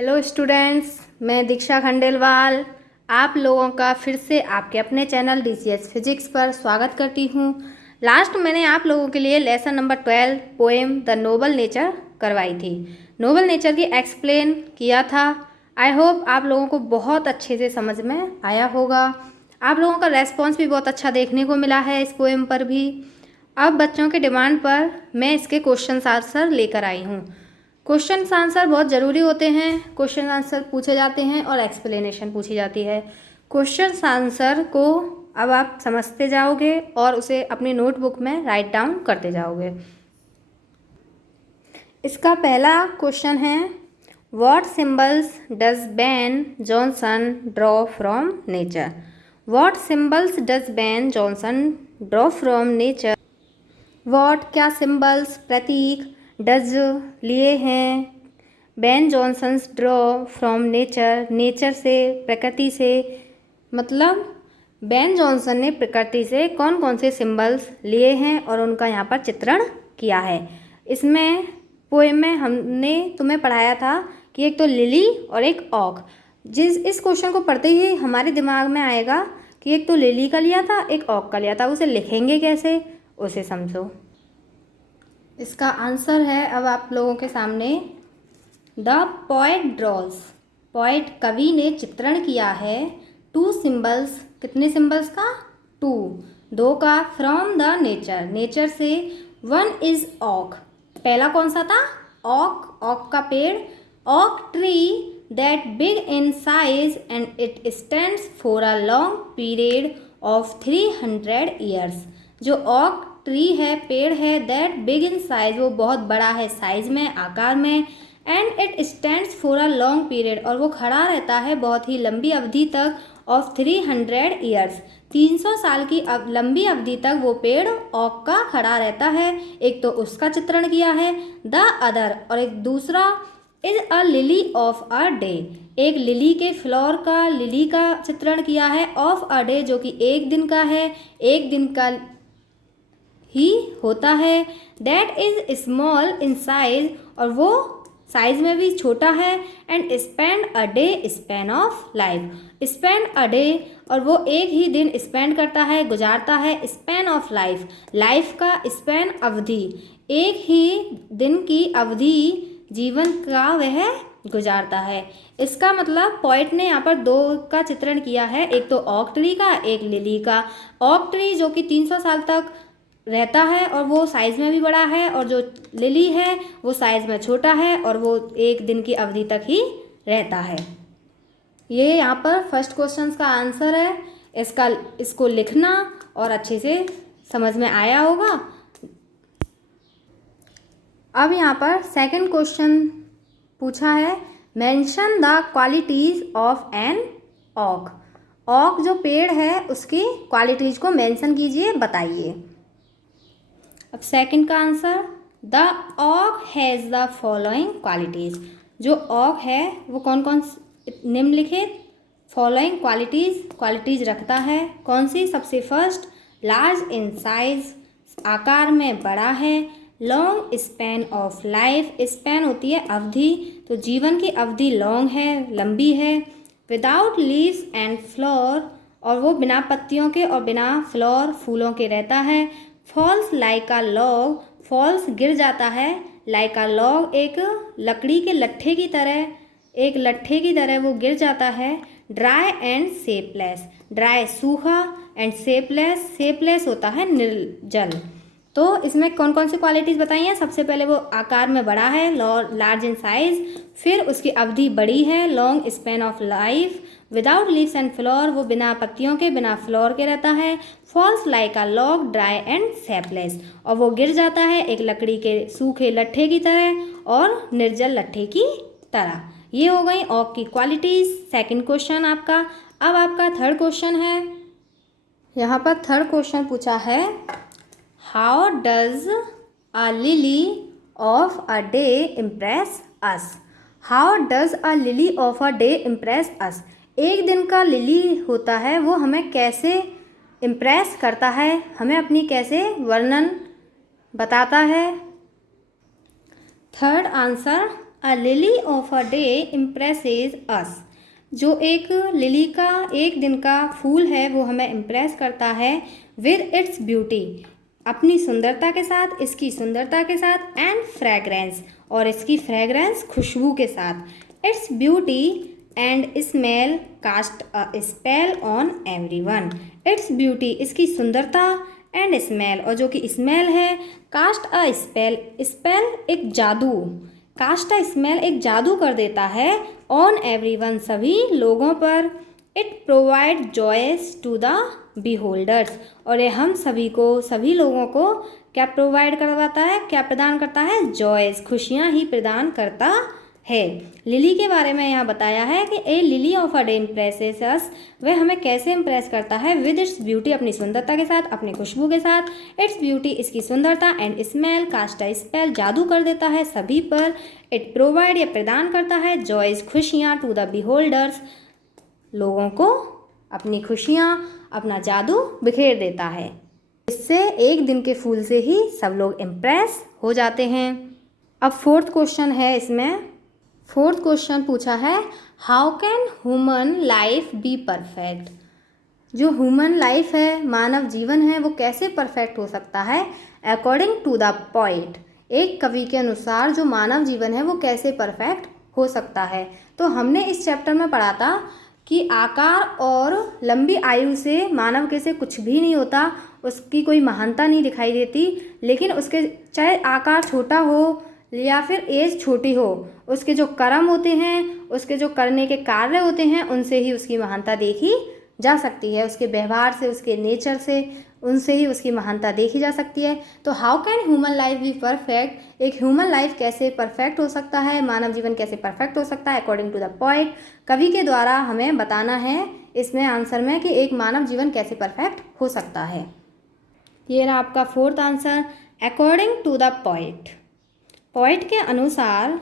Hello students, मैं दीक्षा खंडेलवाल आप लोगों का फिर से आपके अपने चैनल DCS फिजिक्स पर स्वागत करती हूँ। लास्ट मैंने आप लोगों के लिए lesson number 12 poem the noble nature करवाई थी। नोबल नेचर की एक्सप्लेन किया था। आई होप आप लोगों को बहुत अच्छे से समझ में आया होगा। आप लोगों का रेस्पॉन्स भी बहुत अच्छा देखने को मिला है इस पोएम पर भी। अब बच्चों के डिमांड पर मैं इसके क्वेश्चन आंसर लेकर आई हूँ। क्वेश्चन आंसर बहुत ज़रूरी होते हैं। क्वेश्चन आंसर पूछे जाते हैं और एक्सप्लेनेशन पूछी जाती है। क्वेश्चन आंसर को अब आप समझते जाओगे और उसे अपनी नोटबुक में राइट डाउन करते जाओगे। इसका पहला क्वेश्चन है, what symbols does Ben Jonson draw from nature. What symbols does Ben Jonson draw from nature. What क्या सिंबल्स प्रतीक डज लिए हैं Ben Jonson's draw from nature, nature से प्रकृति से। मतलब बेन जॉनसन ने प्रकृति से कौन कौन से सिंबल्स लिए हैं और उनका यहाँ पर चित्रण किया है। इसमें पोएम में हमने तुम्हें पढ़ाया था कि एक तो लिली और एक ऑक। इस क्वेश्चन को पढ़ते ही हमारे दिमाग में आएगा कि एक तो लिली का लिया था, एक ऑक का लिया था। उसे लिखेंगे कैसे, उसे समझो। इसका आंसर है अब आप लोगों के सामने, द पोएट ड्रॉज। पोएट कवि ने चित्रण किया है टू सिंबल्स। कितने सिंबल्स का? टू, दो का। फ्रॉम द नेचर, नेचर से। वन इज ऑक, पहला कौन सा था? ऑक, ऑक का पेड़। ऑक tree that big in size and it stands for a long period of 300 years. जो ऑक ट्री है, पेड़ है, दैट बिग इन साइज, वो बहुत बड़ा है साइज में, आकार में। And it stands for a long period, और वो खड़ा रहता है बहुत ही लंबी अवधि तक, ऑफ 300 ईयर्स, 300 साल की लंबी अवधि तक वो पेड़ ऑक का खड़ा रहता है। एक तो उसका चित्रण किया है। द अदर, और एक दूसरा, is a lily of a day. एक लिली के फ्लावर का, लिली का चित्रण किया है। ऑफ अ डे, जो कि एक दिन का है, एक दिन का ही होता है। That is small in size, और वो साइज में भी छोटा है। And spend a day, Spain of life, spend a day, और वो एक ही दिन स्पेंड करता है, गुजारता है। स्पेन ऑफ लाइफ, लाइफ का स्पेन अवधि, एक ही दिन की अवधि जीवन का वह गुजारता है। इसका मतलब पोएट ने यहाँ पर दो का चित्रण किया है, एक तो ऑक ट्री का, एक लिली का। ऑक ट्री जो कि 300 साल तक रहता है और वो साइज़ में भी बड़ा है, और जो लिली है वो साइज़ में छोटा है और वो एक दिन की अवधि तक ही रहता है। ये यहाँ पर फर्स्ट क्वेश्चन का आंसर है। इसको लिखना और अच्छे से समझ में आया होगा। अब यहाँ पर सेकंड क्वेश्चन पूछा है, mention the qualities of an oak. Oak जो पेड़ है उसकी क्वालिटीज़ को मेंशन कीजिए, बताइए। अब सेकंड का आंसर, द ऑक हैज़ द फॉलोइंग क्वालिटीज़। जो ऑक है वो कौन कौन निम्नलिखित फॉलोइंग क्वालिटीज़ रखता है। कौन सी? सबसे फर्स्ट, लार्ज इन साइज, आकार में बड़ा है। Long span of life, span होती है अवधि, तो जीवन की अवधि लॉन्ग है, लंबी है। विदाउट लीव्स एंड फ्लावर, और वो बिना पत्तियों के और बिना फ्लावर, फूलों के रहता है। Falls like a log, falls गिर जाता है। लाइक अ लॉग, एक लकड़ी के लट्ठे की तरह, एक लट्ठे की तरह वो गिर जाता है। ड्राई एंड शेपलेस, ड्राई सूखा, एंड शेपलेस, शेपलेस होता है निर्जल। तो इसमें कौन कौन सी क्वालिटीज़ बताई हैं? सबसे पहले वो आकार में बड़ा है, लार्ज इन साइज। फिर उसकी अवधि बड़ी है, long span of life. Without leaves and flower, वो बिना पत्तियों के, बिना फ्लावर के रहता है। Falls like a log, dry and shapeless, और वो गिर जाता है एक लकड़ी के सूखे लट्ठे की तरह और निर्जल लट्ठे की तरह। ये हो गई ऑक की क्वालिटीज़। सेकंड क्वेश्चन आपका। अब आपका थर्ड क्वेश्चन है। यहाँ पर थर्ड क्वेश्चन पूछा है, how does a lily of a day impress us. How does a lily of a day impress us. एक दिन का लिली होता है वो हमें कैसे इम्प्रेस करता है, हमें अपनी कैसे वर्णन बताता है। Third answer, a lily of a day impresses us. जो एक लिली का एक दिन का फूल है वो हमें इम्प्रेस करता है विद इट्स ब्यूटी, अपनी सुंदरता के साथ, इसकी सुंदरता के साथ, एंड फ्रेगरेंस, और इसकी फ्रेगरेंस खुशबू के साथ। Its beauty and smell cast a spell on everyone. Its beauty, इसकी सुंदरता, एंड स्मेल, और जो कि स्मेल है, कास्ट अ स्पेल, स्पेल एक जादू, कास्ट अ स्मेल एक जादू कर देता है, ऑन एवरीवन सभी लोगों पर। It provide joys to the beholders, और ये हम सभी को, सभी लोगों को क्या प्रोवाइड करवाता है, क्या प्रदान करता है, जॉयस, खुशियाँ ही प्रदान करता है। लिली के बारे में यहाँ बताया है कि a lily of a day impresses us, वह हमें कैसे इम्प्रेस करता है, विद इट्स ब्यूटी, अपनी सुंदरता के साथ, अपनी खुशबू के साथ, इट्स ब्यूटी, इसकी सुंदरता, and smell, cast a spell, जादू कर देता है सभी पर, इट प्रोवाइड, ये प्रदान करता है, जॉयस, खुशियाँ, टू द बिहोल्डर्स, लोगों को अपनी खुशियाँ, अपना जादू बिखेर देता है। इससे एक दिन के फूल से ही सब लोग इम्प्रेस हो जाते हैं। अब फोर्थ क्वेश्चन है, इसमें फोर्थ क्वेश्चन पूछा है, how can human life be perfect. जो ह्यूमन लाइफ है, मानव जीवन है, वो कैसे परफेक्ट हो सकता है, अकॉर्डिंग टू द पोएट, एक कवि के अनुसार जो मानव जीवन है वो कैसे परफेक्ट हो सकता है। तो हमने इस चैप्टर में पढ़ा था कि आकार और लंबी आयु से मानव के से कुछ भी नहीं होता, उसकी कोई महानता नहीं दिखाई देती, लेकिन उसके चाहे आकार छोटा हो या फिर एज छोटी हो, उसके जो कर्म होते हैं, उसके जो करने के कार्य होते हैं, उनसे ही उसकी महानता देखी जा सकती है, उसके व्यवहार से, उसके नेचर से, उनसे ही उसकी महानता देखी जा सकती है। तो how can human life B perfect, एक ह्यूमन लाइफ कैसे परफेक्ट हो सकता है, मानव जीवन कैसे परफेक्ट हो सकता है, अकॉर्डिंग टू द पोएट, कवि के द्वारा हमें बताना है इसमें आंसर में कि एक मानव जीवन कैसे परफेक्ट हो सकता है। ये रहा आपका fourth answer, according to the poet. Poet के अनुसार,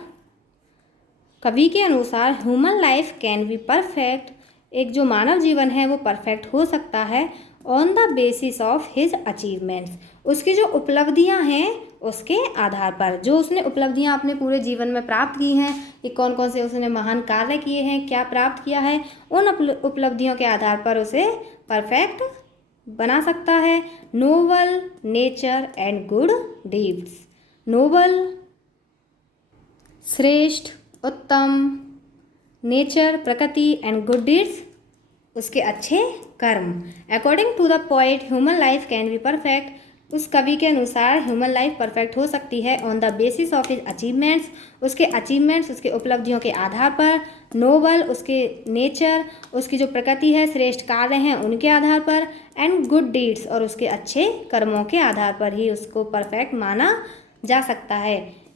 कवि के अनुसार, human life can be perfect, एक जो मानव जीवन है वो परफेक्ट हो सकता है, on the basis of his achievements, उसकी जो उपलब्धियां हैं उसके आधार पर, जो उसने उपलब्धियां अपने पूरे जीवन में प्राप्त की हैं, कि कौन कौन से उसने महान कार्य किए हैं, क्या प्राप्त किया है, उन उपलब्धियों के आधार पर उसे परफेक्ट बना सकता है। Noble nature and good deeds, noble श्रेष्ठ, उत्तम, नेचर प्रकृति, एंड गुड डीड्स उसके अच्छे कर्म। According to the poet human life can be perfect, उस कवि के अनुसार ह्यूमन लाइफ परफेक्ट हो सकती है on the basis of his achievements, उसके अचीवमेंट्स, उसके उपलब्धियों के आधार पर। नोबल उसके नेचर, उसकी जो प्रकृति है, श्रेष्ठ कार्य हैं उनके आधार पर। एंड गुड डीड्स, और उसके अच्छे कर्मों के आधार पर ही उसको परफेक्ट माना जा सकता है।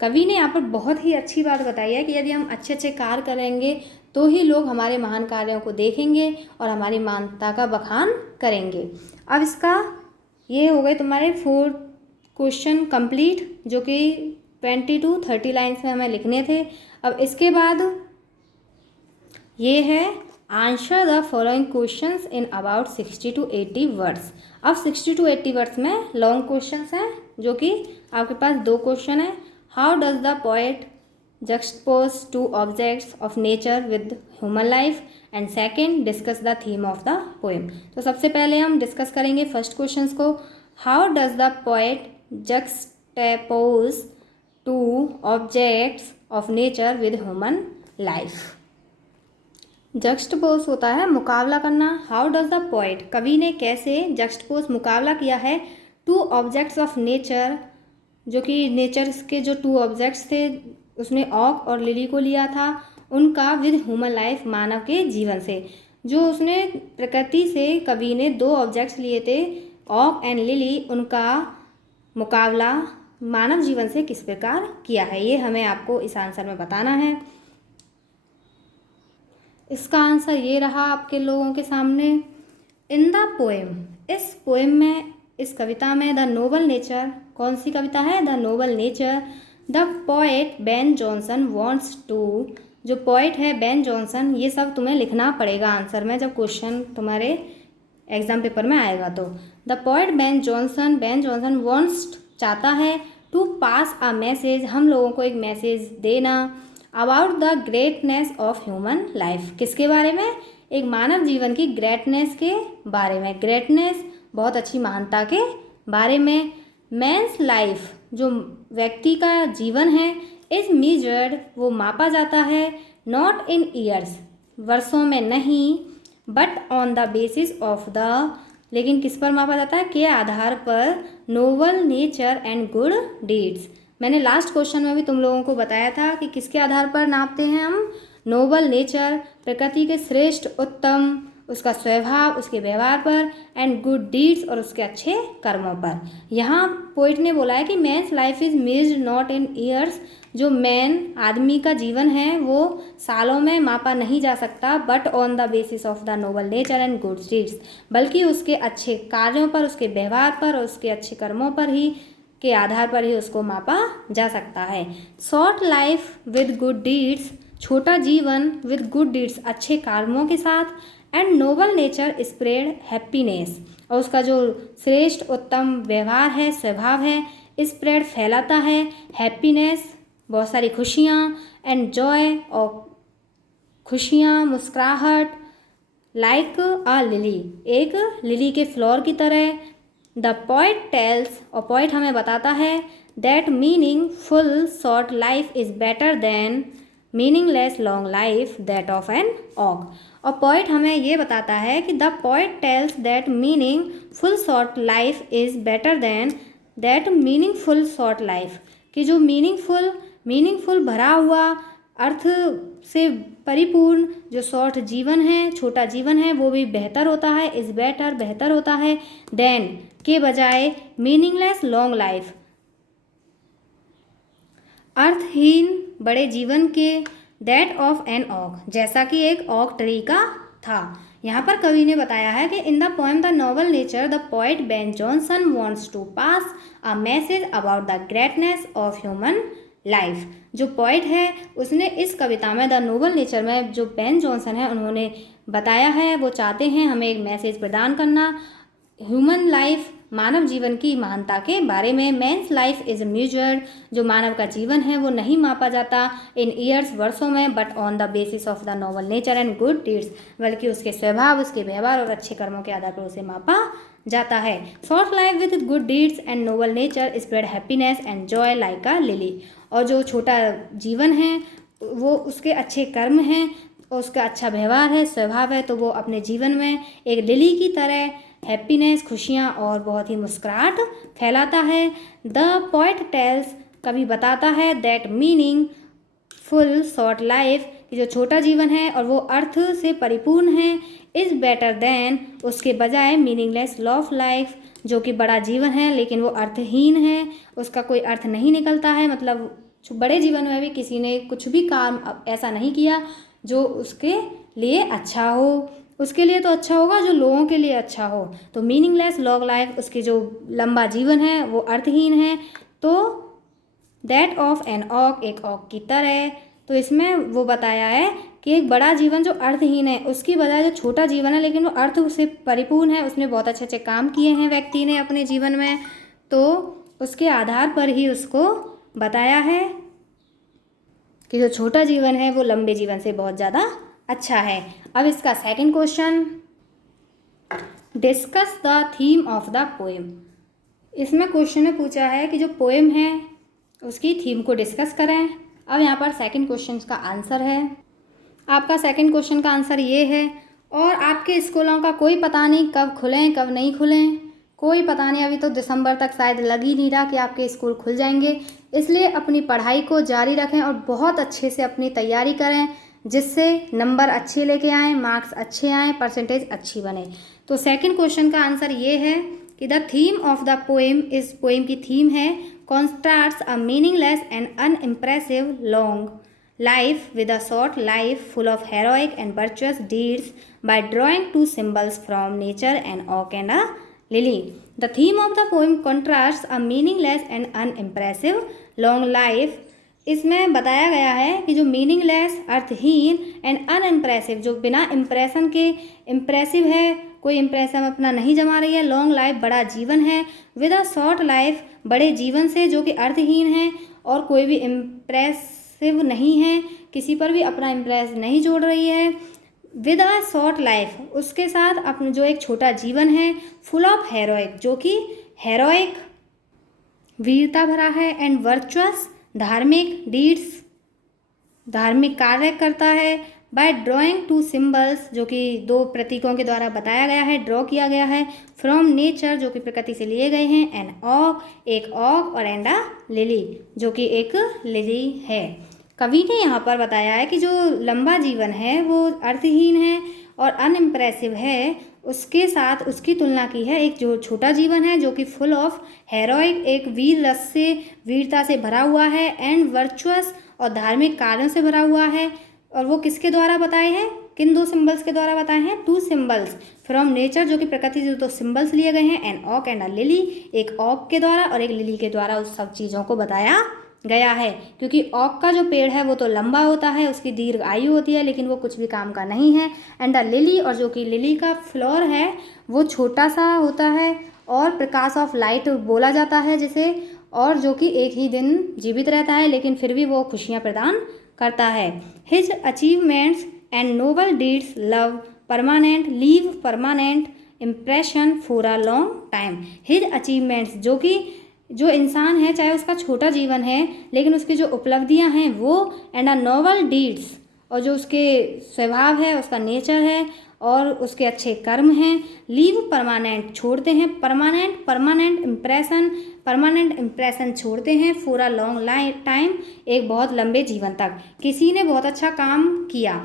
कवि ने यहाँ पर बहुत ही अच्छी बात बताई है कि यदि हम अच्छे अच्छे कार्य करेंगे तो ही लोग हमारे महान कार्यों को देखेंगे और हमारी महानता का बखान करेंगे। अब इसका ये हो गए तुम्हारे 4 क्वेश्चन कंप्लीट, जो कि 20 to 30 लाइन्स में हमें लिखने थे। अब इसके बाद ये है answer the following questions in about 60 to 80 words. अब 60 to 80 वर्ड्स में लॉन्ग क्वेश्चंस हैं, जो कि आपके पास 2 क्वेश्चन हैं। How does the poet juxtapose two objects of nature with human life, and second discuss the theme of the poem। तो सबसे पहले हम डिस्कस करेंगे फर्स्ट क्वेश्चंस को। How does the poet juxtapose two objects of nature with human life। juxtapose होता है मुकाबला करना। हाउ डज द पोएट, कवि ने कैसे juxtapose मुकाबला किया है, टू ऑब्जेक्ट्स ऑफ नेचर, जो कि नेचर के जो 2 ऑब्जेक्ट्स थे, उसने ऑक और लिली को लिया था, उनका विद ह्यूमन लाइफ, मानव के जीवन से। जो उसने प्रकृति से कवि ने 2 ऑब्जेक्ट्स लिए थे, ऑक एंड लिली, उनका मुकाबला मानव जीवन से किस प्रकार किया है, ये हमें आपको इस आंसर में बताना है। इसका आंसर ये रहा आपके लोगों के सामने। इन द पोएम, इस पोएम में, इस कविता में, द नोबल नेचर, कौन सी कविता है, the noble nature, the poet Ben Jonson wants to, जो पोएट है बेन जॉनसन, ये सब तुम्हें लिखना पड़ेगा आंसर में जब क्वेश्चन तुम्हारे एग्जाम पेपर में आएगा। तो the poet Ben Jonson wants चाहता है, टू पास अ मैसेज, हम लोगों को एक मैसेज देना, about the greatness of human life, किसके बारे में, एक मानव जीवन की ग्रेटनेस के बारे में, ग्रेटनेस बहुत अच्छी महानता के बारे में। मैंस लाइफ, जो व्यक्ति का जीवन है, इज़ मेजर्ड, वो मापा जाता है, नॉट इन ईयर्स, वर्षों में नहीं, but on the basis of the, लेकिन किस पर मापा जाता है, के आधार पर, Nobel nature and good deeds. मैंने लास्ट क्वेश्चन में भी तुम लोगों को बताया था कि किसके आधार पर नापते हैं हम, नोबल नेचर, प्रकृति के श्रेष्ठ उत्तम, उसका स्वभाव, उसके व्यवहार पर, एंड गुड डीड्स, और उसके अच्छे कर्मों पर। यहाँ पोइट ने बोला है कि men's life is measured not in years, जो मैन आदमी का जीवन है वो सालों में मापा नहीं जा सकता, but on the basis of the noble nature and good deeds, बल्कि उसके अच्छे कार्यों पर, उसके व्यवहार पर और उसके अच्छे कर्मों पर ही, के आधार पर ही उसको मापा जा सकता है। Short life with good deeds, छोटा जीवन विद गुड डीड्स, अच्छे कर्मों के साथ, and Nobel nature spread happiness, और उसका जो श्रेष्ठ उत्तम व्यवहार है, स्वभाव है, स्प्रेड फैलाता है, हैप्पीनेस बहुत सारी खुशियाँ, एंड जॉय और खुशियाँ, मुस्कुराहट, लाइक अ लिली, एक लिली के फ्लोर की तरह। द पोइट टेल्स, और पोइट हमें बताता है, that meaningful short life is better than meaningless long life that of an oak. और पोइट हमें ये बताता है कि the poet tells that meaningful short life is better than that meaningful short life, कि जो meaningful भरा हुआ, अर्थ से परिपूर्ण जो शॉर्ट जीवन है, छोटा जीवन है, वो भी बेहतर होता है, इज़ बेटर, बेहतर होता है, देन के बजाय, मीनिंगलेस लॉन्ग लाइफ, अर्थहीन बड़े जीवन के, दैट ऑफ एन ऑक, जैसा कि एक ऑक ट्री का था। यहाँ पर कवि ने बताया है कि in the poem the noble nature the poet Ben Jonson wants to pass a message about the greatness of human life. जो पोइट है उसने इस कविता में, द नोबल नेचर में, जो बेन जॉनसन है उन्होंने बताया है, वो चाहते हैं हमें एक मैसेज प्रदान करना ह्यूमन लाइफ, मानव जीवन की महानता के बारे में। मैंस लाइफ इज़ मेजर्ड, जो मानव का जीवन है वो नहीं मापा जाता इन ईयर्स, वर्षों में, but on the basis of the noble nature and good deeds, बल्कि उसके स्वभाव, उसके व्यवहार और अच्छे कर्मों के आधार पर उसे मापा जाता है। Short life with good deeds and Nobel nature spread happiness and Joy like a lily, और जो छोटा जीवन है वो उसके अच्छे कर्म हैं और उसका अच्छा व्यवहार है, स्वभाव है, तो वो अपने जीवन में एक लिली की तरह हैप्पीनेस, खुशियाँ और बहुत ही मुस्कुराहट फैलाता है। द पोएट टेल्स, कवि बताता है, that meaningful short life, कि जो छोटा जीवन है और वो अर्थ से परिपूर्ण है, इज़ बेटर देन, उसके बजाय, मीनिंगलेस लॉफ लाइफ, जो कि बड़ा जीवन है लेकिन वो अर्थहीन है, उसका कोई अर्थ नहीं निकलता है, मतलब बड़े जीवन में भी किसी ने कुछ भी काम ऐसा नहीं किया जो उसके लिए अच्छा हो, उसके लिए तो अच्छा होगा जो लोगों के लिए अच्छा हो। तो मीनिंगलेस लॉन्ग लाइफ, उसकी जो लंबा जीवन है वो अर्थहीन है। तो दैट ऑफ एन ऑक, एक ऑक की तरह। तो इसमें वो बताया है कि एक बड़ा जीवन जो अर्थहीन है, उसकी बजाय जो छोटा जीवन है लेकिन वो अर्थ उससे परिपूर्ण है, उसने बहुत अच्छे अच्छे काम किए हैं व्यक्ति ने अपने जीवन में, तो उसके आधार पर ही उसको बताया है कि जो छोटा जीवन है वो लंबे जीवन से बहुत ज़्यादा अच्छा है। अब इसका second question, discuss the theme of the poem. इसमें क्वेश्चन में पूछा है कि जो पोएम है उसकी थीम को डिस्कस करें। अब यहाँ पर सेकंड क्वेश्चन का आंसर है, आपका सेकंड क्वेश्चन का आंसर ये है, और आपके स्कूलों का कोई पता नहीं कब खुलें कब नहीं खुलें, कोई पता नहीं, अभी तो दिसंबर तक शायद लग ही नहीं रहा कि आपके स्कूल खुल जाएंगे, इसलिए अपनी पढ़ाई को जारी रखें और बहुत अच्छे से अपनी तैयारी करें, जिससे नंबर अच्छे लेके आएँ, मार्क्स अच्छे आएँ, परसेंटेज अच्छी बने। तो सेकंड क्वेश्चन का आंसर ये है कि the theme of the poem, इस पोएम की थीम है, contrasts a meaningless and unimpressive long life with a short life full of heroic and virtuous deeds by drawing two symbols from nature, an oak and a lily. The theme of the poem contrasts a meaningless and unimpressive long life. इसमें बताया गया है कि जो meaningless, अर्थहीन, and unimpressive, जो बिना impression के इम्प्रेसिव है, कोई इम्प्रेशन अपना नहीं जमा रही है। लॉन्ग लाइफ बड़ा जीवन है। विद अ शॉर्ट लाइफ बड़े जीवन से जो कि अर्थहीन है और कोई भी इम्प्रेसिव नहीं है, किसी पर भी अपना इम्प्रेस नहीं जोड़ रही है। विद अ शॉर्ट लाइफ उसके साथ अपना जो एक छोटा जीवन है। फुल ऑफ हेरोइक जो कि हेरोइक वीरता भरा है। एंड वर्चुअस धार्मिक डीड्स धार्मिक कार्य करता है। बाय ड्राइंग टू सिम्बल्स जो कि दो प्रतीकों के द्वारा बताया गया है, ड्रॉ किया गया है। फ्रॉम नेचर जो कि प्रकृति से लिए गए हैं। एन ऑक एक ऑक और एंड अ लिली जो कि एक लिली है। कवि ने यहाँ पर बताया है कि जो लंबा जीवन है वो अर्थहीन है और अनइम्प्रेसिव है, उसके साथ उसकी तुलना की है एक जो छोटा जीवन है जो कि फुल ऑफ हेरोइक एक वीर रस से वीरता से भरा हुआ है। एंड वर्चुअस और धार्मिक कार्यों से भरा हुआ है। और वो किसके द्वारा बताए हैं, किन दो सिंबल्स के द्वारा बताए हैं, टू सिंबल्स फ्रॉम नेचर जो कि प्रकृति से दो सिंबल्स लिए गए हैं। एन ऑक एंड अ लिली एक ऑक के द्वारा और एक लिली के द्वारा उस सब चीज़ों को बताया गया है। क्योंकि ऑक का जो पेड़ है वो तो लंबा होता है, उसकी दीर्घ आयु होती है, लेकिन वो कुछ भी काम का नहीं है। एंड अ लिली और जो कि लिली का फ्लोर है वो छोटा सा होता है और प्रकाश ऑफ लाइट बोला जाता है जिसे, और जो कि एक ही दिन जीवित रहता है लेकिन फिर भी वो खुशियाँ प्रदान करता है। His achievements and noble deeds love permanent leave permanent impression for a long time. His achievements जो कि जो इंसान है चाहे उसका छोटा जीवन है लेकिन उसकी जो उपलब्धियां हैं वो, एंड अ नोबल डीड्स और जो उसके स्वभाव है उसका नेचर है और उसके अच्छे कर्म हैं। लीव परमानेंट छोड़ते हैं, परमानेंट इम्प्रेशन छोड़ते हैं। फॉर अ लॉन्ग टाइम एक बहुत लंबे जीवन तक। किसी ने बहुत अच्छा काम किया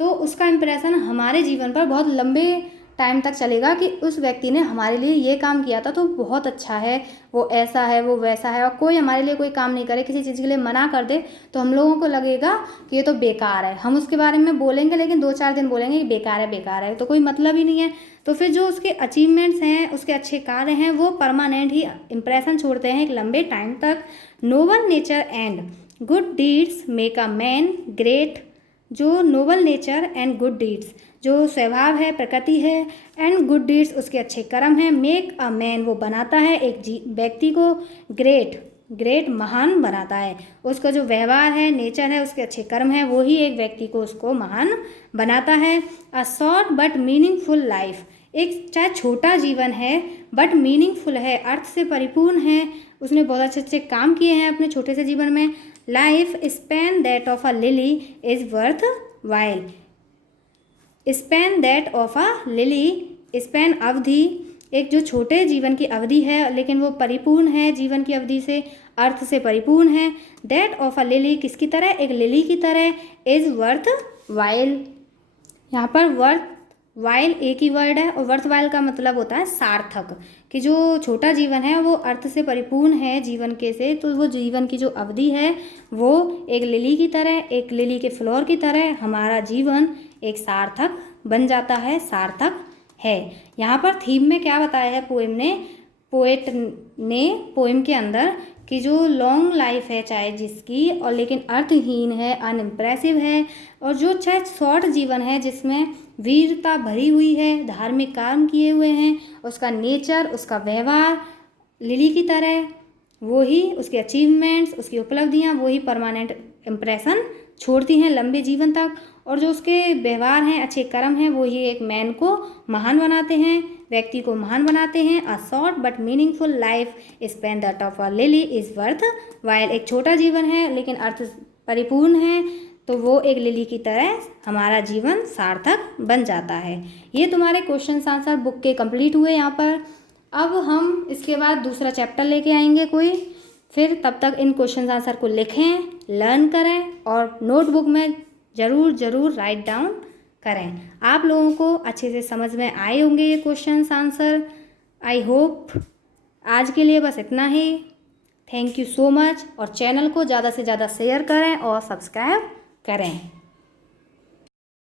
तो उसका इम्प्रेशन हमारे जीवन पर बहुत लंबे टाइम तक चलेगा कि उस व्यक्ति ने हमारे लिए ये काम किया था तो बहुत अच्छा है, वो ऐसा है, वो वैसा है। और कोई हमारे लिए कोई काम नहीं करे, किसी चीज़ के लिए मना कर दे तो हम लोगों को लगेगा कि ये तो बेकार है। हम उसके बारे में बोलेंगे लेकिन 2-4 दिन बोलेंगे कि बेकार है, तो कोई मतलब ही नहीं है। तो फिर जो उसके अचीवमेंट्स हैं, उसके अच्छे कार्य हैं, वो परमानेंट ही इम्प्रेशन छोड़ते हैं एक लंबे टाइम तक। Noble nature and good deeds make a man great. जो noble nature and good deeds जो स्वभाव है, प्रकृति है, एंड गुड डीड्स उसके अच्छे कर्म हैं। मेक अ मैन वो बनाता है एक व्यक्ति को, ग्रेट महान बनाता है। उसका जो व्यवहार है, नेचर है, उसके अच्छे कर्म है, वो ही एक व्यक्ति को उसको महान बनाता है। A short but meaningful life एक चाहे छोटा जीवन है बट मीनिंगफुल है, अर्थ से परिपूर्ण है, उसने बहुत अच्छे अच्छे काम किए हैं अपने छोटे से जीवन में। Life span that of a lily is worth while. Span that of a lily, span अवधि एक जो छोटे जीवन की अवधि है लेकिन वो परिपूर्ण है जीवन की अवधि से, अर्थ से परिपूर्ण है। दैट ऑफ अ लिली किसकी तरह, एक लिली की तरह। इज़ वर्थ वाइल, यहाँ पर वर्थ वाइल एक ही वर्ड है और वर्थ वाइल का मतलब होता है सार्थक, कि जो छोटा जीवन है वो अर्थ से परिपूर्ण है जीवन के से, तो वो जीवन की जो अवधि है वो एक लिली की तरह, एक लिली के फ्लोर की तरह हमारा जीवन एक सार्थक बन जाता है, सार्थक है। यहाँ पर थीम में क्या बताया है पोएट ने पोएम के अंदर कि जो लॉन्ग लाइफ है चाहे जिसकी, और लेकिन अर्थहीन है, अनइम्प्रेसिव है, और जो चाहे शॉर्ट जीवन है जिसमें वीरता भरी हुई है, धार्मिक काम किए हुए हैं, उसका नेचर, उसका व्यवहार लिली की तरह, वो ही उसके अचीवमेंट्स, उसकी उपलब्धियां वो ही परमानेंट इम्प्रेशन छोड़ती हैं लंबे जीवन तक, और जो उसके व्यवहार हैं, अच्छे कर्म हैं, वो ही एक मैन को महान बनाते हैं, व्यक्ति को महान बनाते हैं। A short but meaningful life span that of a lily is worth while एक छोटा जीवन है लेकिन अर्थ परिपूर्ण है, तो वो एक लिली की तरह हमारा जीवन सार्थक बन जाता है। ये तुम्हारे क्वेश्चन आंसर बुक के कंप्लीट हुए यहाँ पर। अब हम इसके बाद दूसरा चैप्टर लेके आएंगे कोई, फिर तब तक इन क्वेश्चन आंसर को लिखें, लर्न करें और नोटबुक में ज़रूर राइट डाउन करें। आप लोगों को अच्छे से समझ में आए होंगे ये क्वेश्चन आंसर, आई होप। आज के लिए बस इतना ही। थैंक यू सो मच, और चैनल को ज़्यादा से ज़्यादा शेयर करें और सब्सक्राइब करें।